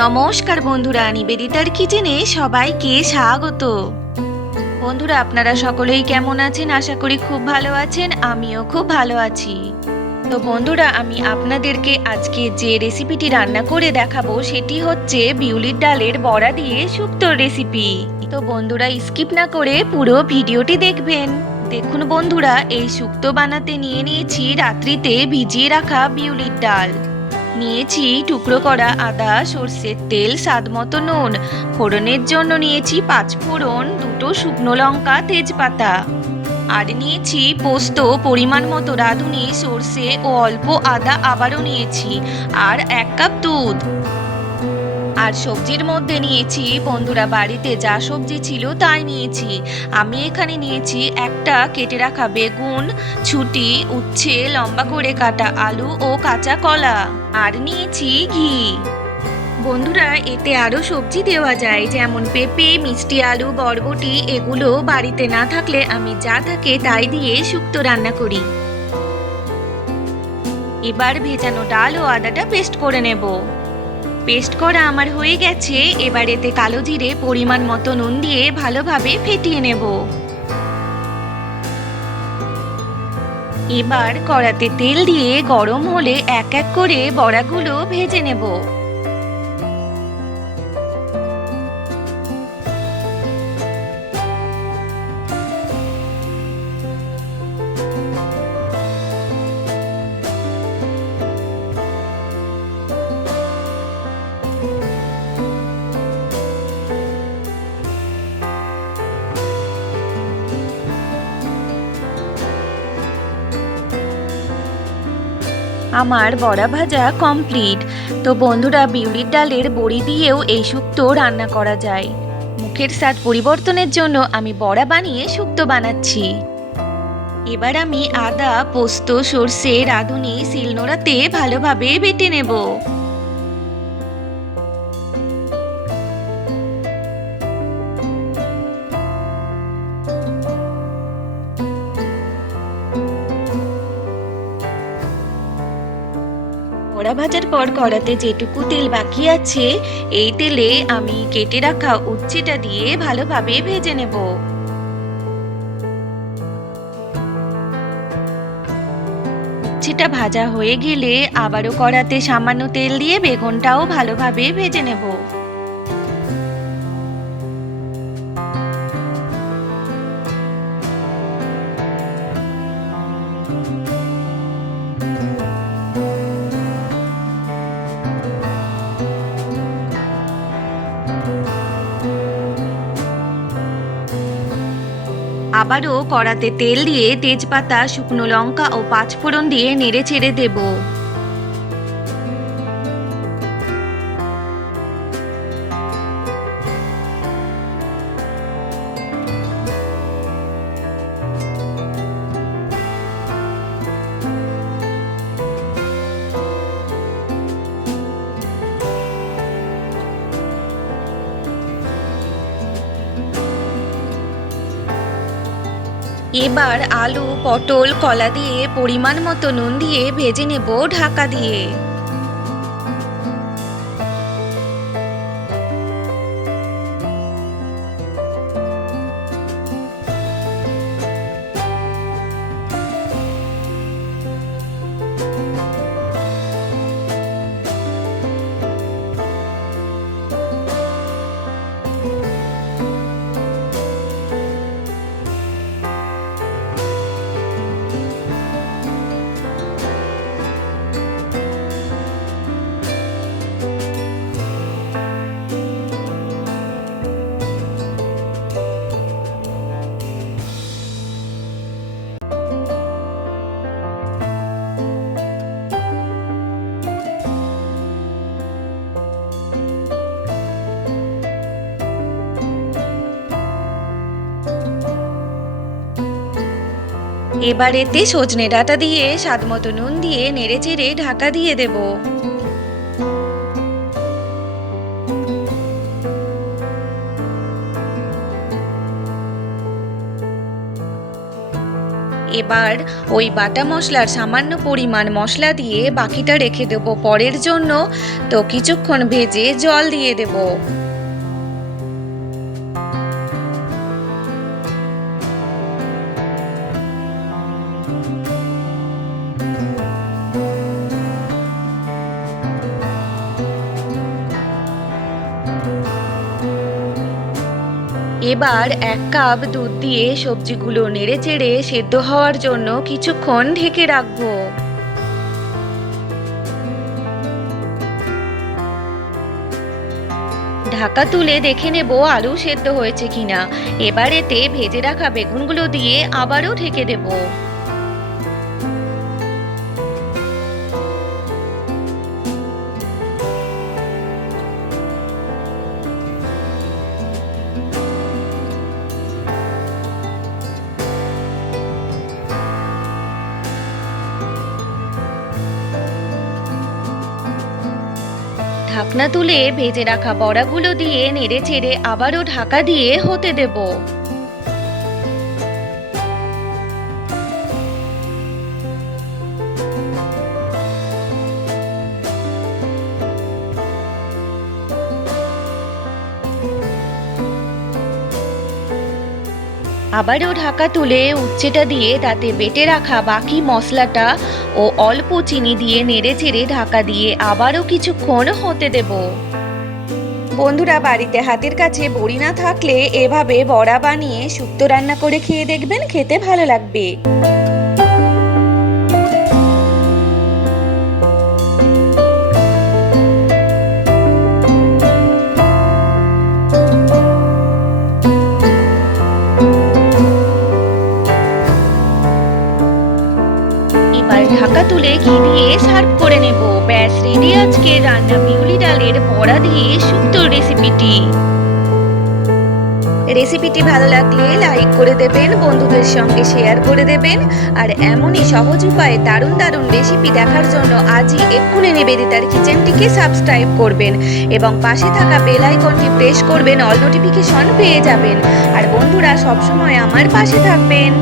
নমস্কার বন্ধুরা, নিবেদিতার কিচেনে সবাইকে স্বাগত। বন্ধুরা, আপনারা সকলেই কেমন আছেন? আশা করি খুব ভালো আছেন, আমিও খুব ভালো আছি। তো বন্ধুরা, আমি আপনাদেরকে আজকে যে রেসিপিটি রান্না করে দেখাবো, সেটি হচ্ছে বিউলির ডালের বড়া দিয়ে শুক্তো রেসিপি। তো বন্ধুরা, স্কিপ না করে পুরো ভিডিওটি দেখবেন। দেখুন বন্ধুরা, এই শুক্তো বানাতে নিয়ে নিয়েছি রাত্রিতে ভিজিয়ে রাখা বিউলির ডাল। নিয়েছি টুকরো করা আদা, সর্ষের তেল, স্বাদ মতো নুন। ফোড়নের জন্য নিয়েছি পাঁচ ফোড়ন, দুটো শুকনো লঙ্কা, তেজপাতা। আর নিয়েছি পোস্ত, পরিমাণ মতো রাঁধুনি, সর্ষে ও অল্প আদা আবারও নিয়েছি। আর এক কাপ দুধ। আর সবজির মধ্যে নিয়েছি, বন্ধুরা বাড়িতে যা সবজি ছিল তাই নিয়েছি। আমি এখানে নিয়েছি একটা কেটে রাখা বেগুন, ছুটি, উচ্ছে, লম্বা করে কাটা আলু ও কাঁচা কলা। আর নিয়েছি ঘি। বন্ধুরা, এতে আরও সবজি দেওয়া যায়, যেমন পেঁপে, মিষ্টি আলু, বরবটি, এগুলো বাড়িতে না থাকলে আমি যা থাকে তাই দিয়ে শুক্তো রান্না করি। এবার ভেজানো ডাল ও আদাটা পেস্ট করে নেব। পেস্ট করা আমার হয়ে গেছে, এবার এতে কালো জিরে পরিমাণ মতো নুন দিয়ে ভালোভাবে ফেটিয়ে নেব। এবার কড়াতে তেল দিয়ে গরম হলে এক এক করে বড়াগুলো ভেজে নেব। আমার বড়া ভাজা কমপ্লিট তো বন্ধুরা, বিউলির ডালের বড়ি দিয়েও এই শুক্তো রান্না করা যায়। মুখের স্বাদ পরিবর্তনের জন্য আমি বড়া বানিয়ে শুক্তো বানাচ্ছি। এবার আমি আদা, পোস্ত, সর্ষে, রাঁধুনি, শিলনোড়াতে ভালোভাবে বেটে নেব। বড়া ভাজার পর কড়াতে যেটুকু তেল বাকি আছে, এই তেলে আমি কেটে রাখা উচ্ছেটা দিয়ে ভালোভাবে ভেজে নেব। উচ্ছেটা ভাজা হয়ে গেলে আবারও কড়াতে সামান্য তেল দিয়ে বেগুনটাও ভালোভাবে ভেজে নেব। আবারও কড়াতে তেল দিয়ে তেজপাতা শুকনো লঙ্কা ও পাঁচফোড়ন দিয়ে নেড়ে ছেড়ে দেব। এবার আলু পটল কলা দিয়ে পরিমাণ মতো নুন দিয়ে ভেজে নেব ঢাকা দিয়ে। এবার এতে সজনে ডাঁটা দিয়ে, স্বাদ মতো নুন দিয়ে, নেড়ে চেড়ে ঢাকা দিয়ে দেব। এবার ওই বাটা মশলার সামান্য পরিমাণ মশলা দিয়ে বাকিটা রেখে দেবো পরের জন্য। তো কিছুক্ষণ ভেজে জল দিয়ে দেবো। এবার এক কাপ দুধ দিয়ে সবজিগুলো নেড়ে চেড়ে সেদ্ধ হওয়ার জন্য কিছুক্ষণ ঢেকে রাখব। ঢাকা তুলে দেখে নেব আলু সেদ্ধ হয়েছে কিনা। এবার এতে ভেজে রাখা বেগুনগুলো দিয়ে আবারও ঢেকে দেবো। ঢাকনা তুলে ভেজে রাখা বড়াগুলো দিয়ে নেড়ে চেড়ে আবারও ঢাকা দিয়ে হতে দেব। আবারও ঢাকা তুলে উচ্ছেটা দিয়ে তাতে বেটে রাখা বাকি মশলাটা ও অল্প চিনি দিয়ে নেড়ে চেড়ে ঢাকা দিয়ে আবারও কিছুক্ষণ হতে দেব। বন্ধুরা, বাড়িতে হাতের কাছে বড়ি না থাকলে এভাবে বড়া বানিয়ে শুক্তো রান্না করে খেয়ে দেখবেন, খেতে ভালো লাগবে। তুলে ঘি দিয়ে সার্ভ করে নেব। ব্যাস রেডি আজকে রান্না বিউলি ডালের বড়া দিয়ে শুক্তোর রেসিপিটি রেসিপিটি ভালো লাগলে লাইক করে দেবেন, বন্ধুদের সঙ্গে শেয়ার করে দেবেন, আর এমনই সহজ উপায়ে দারুণ দারুণ রেসিপি দেখার জন্য আজই এক্ষুনি নিবেদিতার কিচেনটিকে সাবস্ক্রাইব করবেন এবং পাশে থাকা বেল আইকনটি প্রেস করবেন অল নোটিফিকেশন পেয়ে যাবেন। আর বন্ধুরা, সবসময় আমার পাশে থাকবেন।